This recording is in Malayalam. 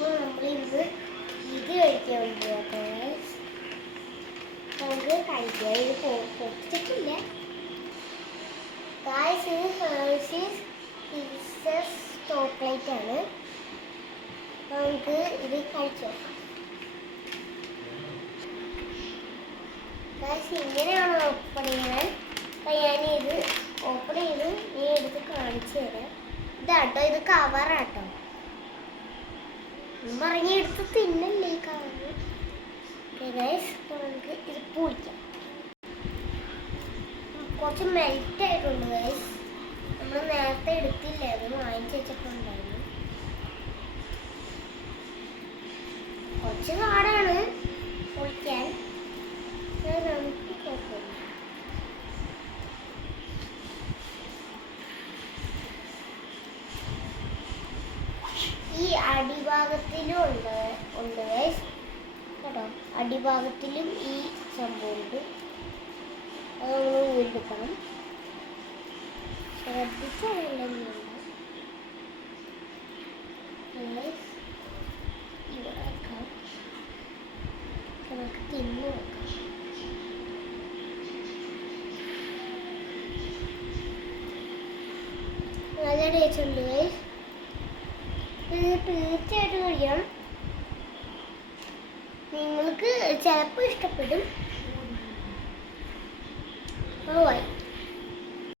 നമ്മൾ ഇന്ന് ഇത് കഴിക്കാൻ പോകട്ടെ. നമുക്ക് കഴിക്കാം. ഇത് പൊട്ടിച്ചിട്ടില്ല. ഗായ്സ്, ഇത് ഹെർഷീസ് പീസസ് ചോക്ലേറ്റ് ആണ്. നമുക്ക് ഇത് കഴിച്ചു നോക്കാം. ഗായ്സ്, ഇങ്ങനെയാണ് ഓപ്പൺ ചെയ്യാൻ. അപ്പം ഞാനിത് ഓപ്പൺ ചെയ്ത് നീ എടുത്ത് കാണിച്ചു തരാം. ഇതാട്ടോ, ഇത് കവറാട്ടോ. പറഞ്ഞ് എടുത്ത് തിന്നല്ലേ ഈ കവറ്. ഗായ്സ്, നമുക്ക് ഇത് പൊളിക്കാം. കുറച്ച് മെൽറ്റ് ആയിട്ടുണ്ട് ഗായ്സ്. നമ്മൾ നേരത്തെ എടുത്തില്ലായിരുന്നു, വാങ്ങിച്ച് വെച്ചിട്ടുണ്ടായിരുന്നു. കുറച്ച് പാടാണ് പൊളിക്കാൻ. നമുക്ക് കുഴപ്പമില്ല. ഈ അടിഭാഗത്തിലും ഉണ്ട് ഗൈസ് കേട്ടോ. അടിഭാഗത്തിലും ഈ സംഭവമുണ്ട്. അത് നമ്മൾ ഊരിയെടുക്കണം. ശ്രദ്ധിച്ചറിയില്ല. ഇവിടെ വെക്കാം. നമുക്ക് തിന്നു വെക്കാം. നല്ല ടേസ്റ്റ് ഉണ്ട് ഗൈസ്. ഇത് തീർച്ചയായിട്ടും കഴിക്കണം. നിങ്ങൾക്ക് ചിലപ്പോൾ ഇഷ്ടപ്പെടും. ബൈ.